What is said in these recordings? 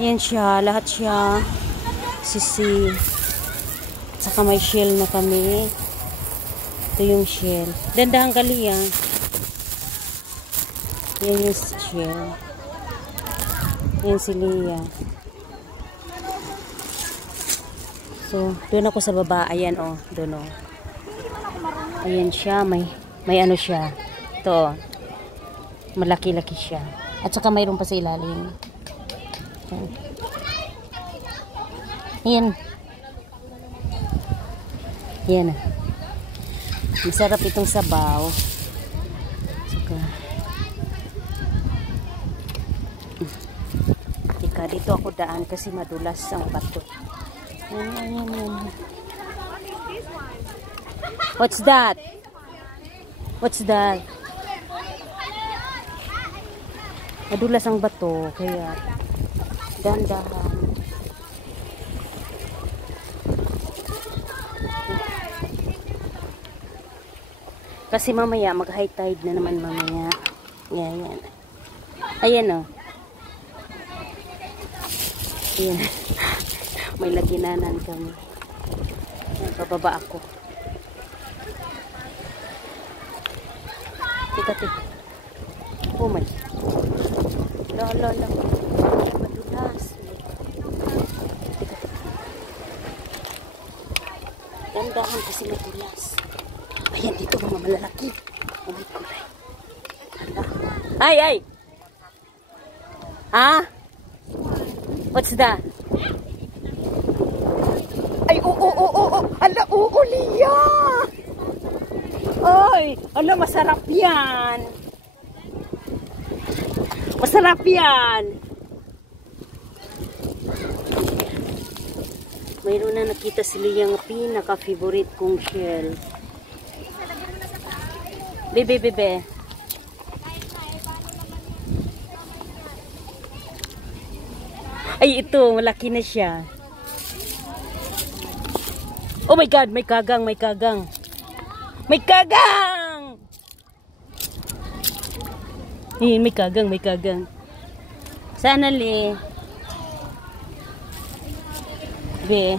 Yan siya, lahat siya. Sisi. Saka may shell na kami. Ito yung shell. Dandahang kali ah. Yan yung shell. Yan si Lia. So, doon ako sa baba. Ayan oh, doon oh. Ayan siya, may ano siya. Ito oh. Malaki-laki siya. At saka mayroon pa sa ilalim. Ayan. Ayan. Masarap itong sabaw. Saka. Ika, dito ako daan kasi madulas ang bato. Ayan. What's that? What's that? Madulas ang bato, kaya dahan-dahan. Kasi mamaya mag-high tide na naman mamaya. Yan. Ayan o. Ayan. May laginanan kami. Ayan, bababa ako. Tika. Oh my. Lolo. Madulas. Dandahan kasi madulas. Ayan, dito mga malalaki. Oh my God. Ay! Ha? What's that? Ay, ala, Lia! Ay, ala, masarap yan. Masarap yan. Mayroon na nakita si Lia ang pinaka-favorite kong shell. Bebe. Ay, ito, malaki na siya. Oh my God, may kagang. May kagang! Ayan, may kagang. Sana li. Be.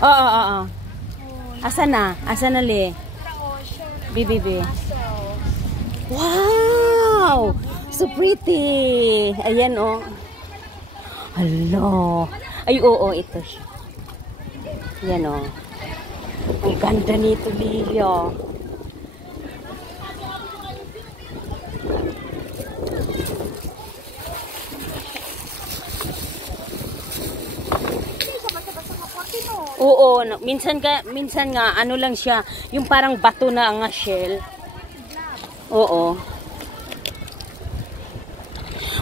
Oo. Asa na li? Be. Wow! So pretty. Ayan oh. Hello. Ay oo, ito siya. Ayan oh. Ang ganda nito, Lia. Oo, minsan nga ano lang siya, yung parang bato na ang shell. Oo.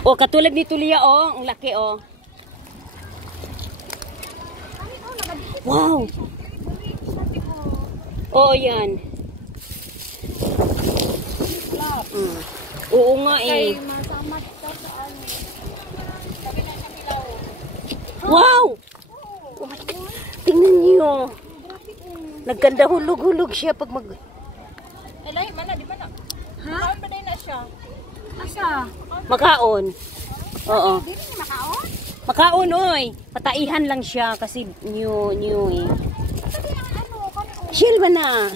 Oh, katulad nito Lia oh, ang laki oh. Wow. Oo, yan. Oo nga eh. Wow! Oh my God. Tingnan niyo. Nagkanda hulog-hulog siya pag mag... Alay, mana, di mana? Ha? Makaon ba na siya? Asa? Makaon. Oo. Di rin makaon? Makaon, oy. Pataihan lang siya kasi new eh. Shell ba na?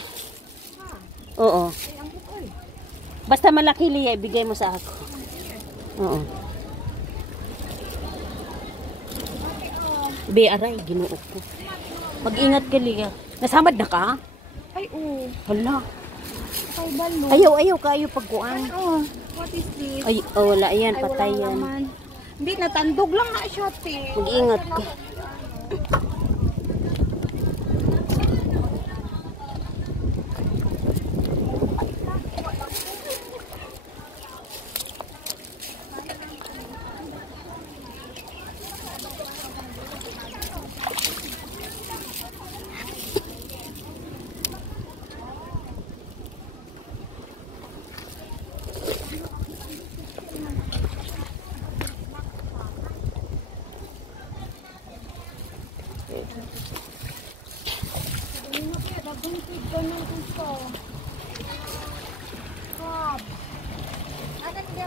Oo. Basta malaki Lia, ibigay mo sa ako. Oo. Be, aray, ginuok ko. Mag-ingat ka Lia. Nasamad na ka? Ay, oo. Hala. Ay, balo. Ayaw kayo pagkuan. Oh, what is this? Ay, oh, wala yan, patay yan. Hindi, natandog lang na siya, te. Mag-ingat ka.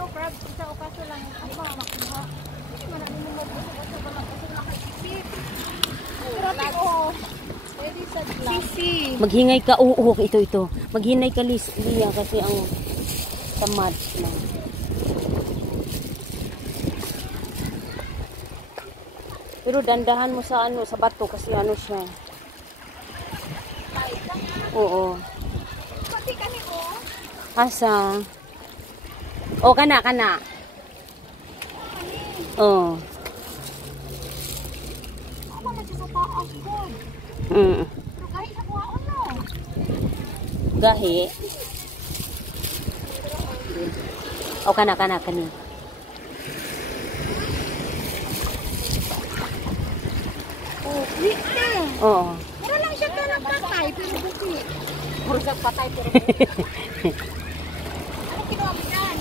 Crab. Isa o kaso lang. Ano ba? Maghingay ka. Oo, ito. Maghinay ka, Liya, kasi ang tamad na. Pero dandahan mo sa ano, sa bato kasi ano siya. Oo. Pati kami ko. Asa? O, kana. Oo. Ako na siya sa taas ko. Mm. Pero kahit sa kuha no. Gahi. O, kana, kani. Oh, wikte. Oo. Wala lang siya ka patay, pero buki. Puro siya patay, pero buki. Ano kinuha mo yan?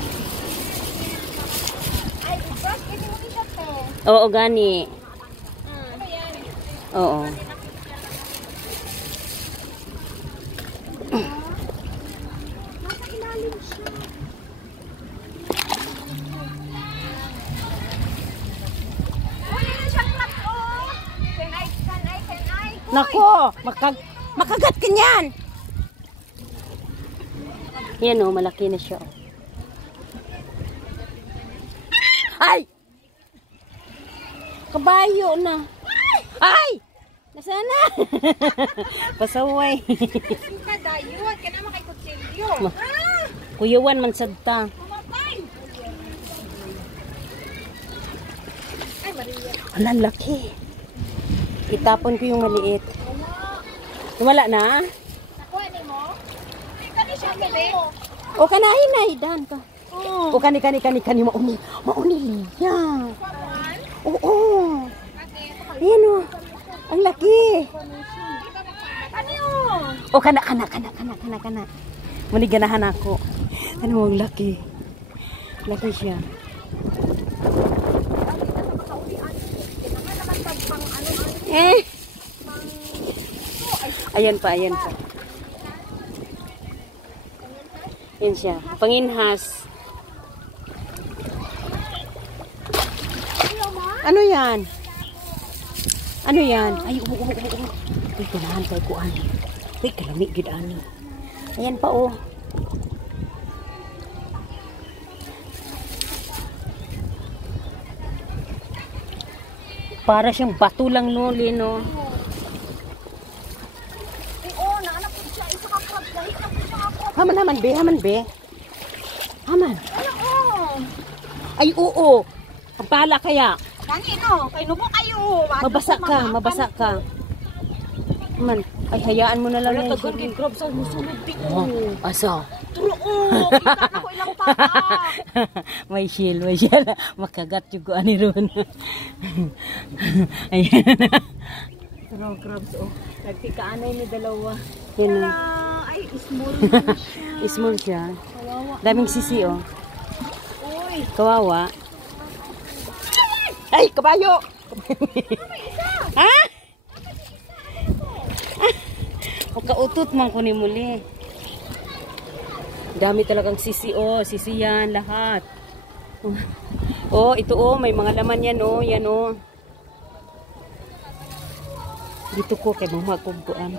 Ay, brush, kasi mo siya te. Oo, gani. Ano yan? Oo. Nasa ilalim siya. Wala na siyang cut, oh. Can I? Nako, makagat ka niyan. Yan o, malaki na siya. Ay! Kabayo na. Ay! Nasaan na? Pasaway. Ka dayot, kaya naman kay kutsilyo. Kuyawan man sadta. Mamatay. Ay, Maria. Ang laki. Itapon ko yung maliit. Wala na? Nakuha ni mo? Ay, kani siya gabi. O kanahin na, idan ka. O kani, mauni liya. Oo. Ayan o. Ang laki. Kani o. O kana. Muni ganahan ako. Ano ang laki. Laki siya. Eh. Ayan pa. Ayan siya. Panginhas. Ano yan? Ay, oo. Uy, ganahan tayo kuan. Uy, kalamig gid ani. Ayan pa oh. Para siyang bato lang no, Lino. Ay, oh, naanak ko siya. Isa ka crab. Dahil na ko siya ako. Haman, be. Haman. Ano, oh. Ay, oo. Ang pala kaya. Kani, no. Kay nubo kayo. Mabasa ka. Man, ay hayaan mo na lang yan. Kagurgin crab sa musunod di ko. Oh, asa? Turo, oh. Kita na ko ilang pata. may shield. Makagat yung kuan ni Ron. Ayan na. Turo, crabs, oh. Nagtikaanay ni dalawa. Yun. Ay, small na siya. Small siya. Kawawa. Daming sisi oh. Uy. Kawawa. Ay, kabayo! Ha? Magkautot man ko ni muli. Dami talagang sisi oh. Sisi yan lahat. Oh, ito oh. May mga laman yan oh. Yan oh. Dito ko kay mamuha kong kuan.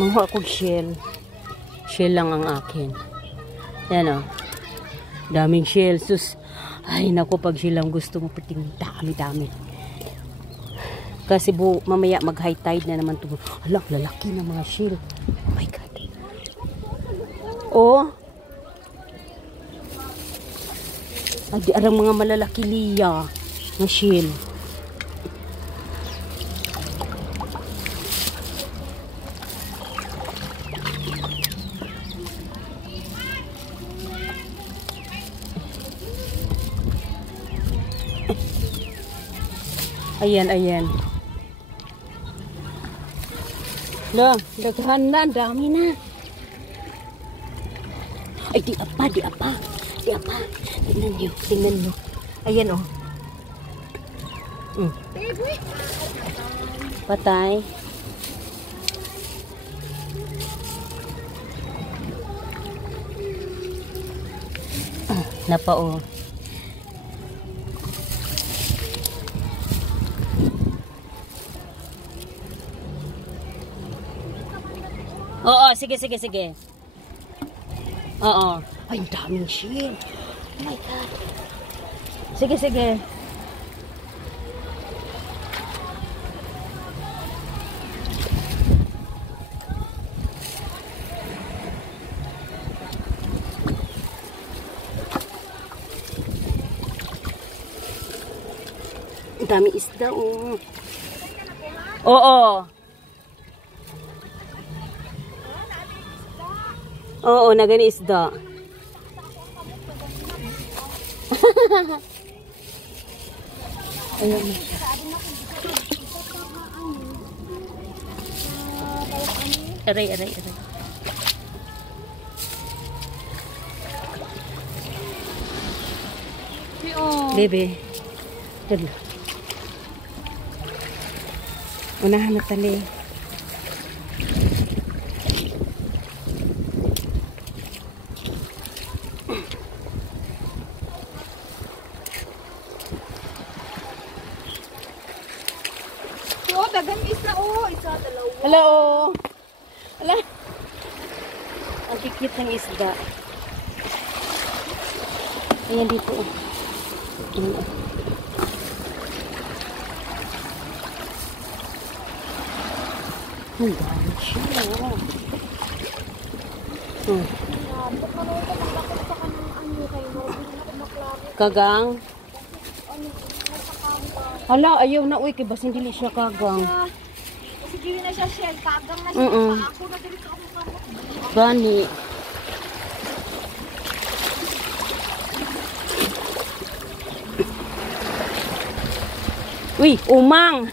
Mamuha kong shell. Shell lang ang akin. Yan oh. Daming shell. Sus. Ay, naku, pag silang gusto mo pating dami-dami. Kasi mamaya mag-high tide na naman ito. Alam, lalaki ng mga shell. Oh my God. Oh. Ay, di arang mga malalaki liya. Na shell. Ayan. Loh, daghan na, dami na. Ay, di apa. Tingnan nyo. Ayan, oh. Patay. Napa, oh. Oo, sige, sige, sige. Oo. Ay, ang daming shell. Oh my God. Sige, sige. Ang daming isda, oh. Oo. Oo, nagani isda. Ayun na siya. Aray, aray, aray. Bebe. Dali. Unahan na tali. Oh, dagang isda oh. Isa, dalawa. Hello. Hala. Ang kikit ng isda. Ayan dito. Ayan. Ang dami siya. Kagang. Hala, ayaw na. Uy, kibas hindi siya kagang. Sige na siya shell. Kagang na siya. Ako na dito ako kamot. Gani. Uy, umang.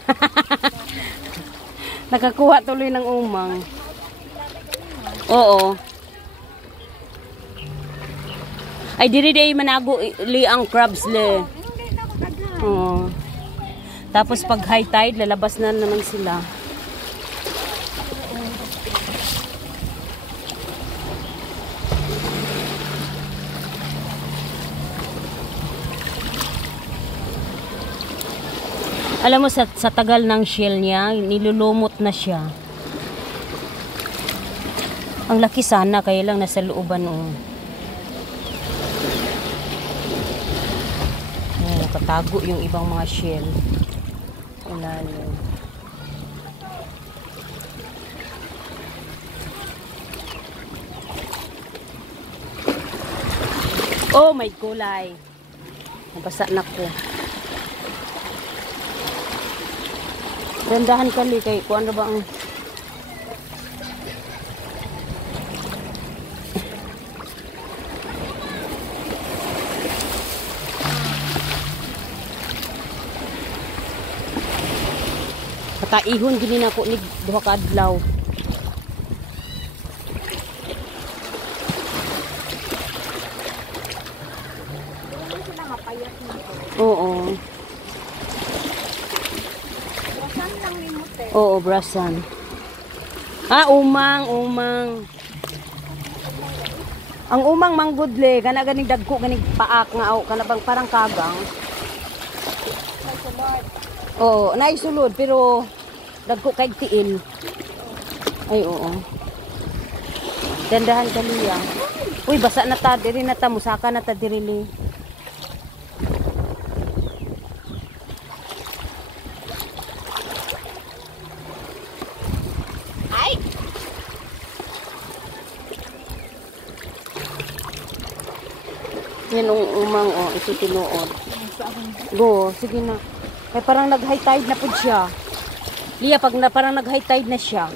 Nakakuha tuloy ng umang. Oo. Ay, diri day manago li ang crabs le. Oo. Tapos pag high tide, lalabas na naman sila. Alam mo, sa tagal ng shell niya, nilulumot na siya. Ang laki sana, kaya lang nasa looban. Oh. Ayan, nakatago yung ibang mga shell. Ilalim. Oh, may kulay. Nabasa na ko. Dandahan kali kay kuan ra ba ang Pataihon gini nako ni duha ka adlaw. Oo. Oo, brasan. Ah, umang. Ang umang manggudle, kana ganing dagko, ganing paak nga, kana bang parang kagang. Oo, naisulod, pero dagko kay tiil. Ay, oo. Dandahan kaliya. Uy, basa na ta, diri na ta, musaka na ta, dirili. Yan ang umang, oh, ito tinuod. Go, sige na. Ay parang nag-high tide na po siya. Liya, pag parang nag-high tide na siya.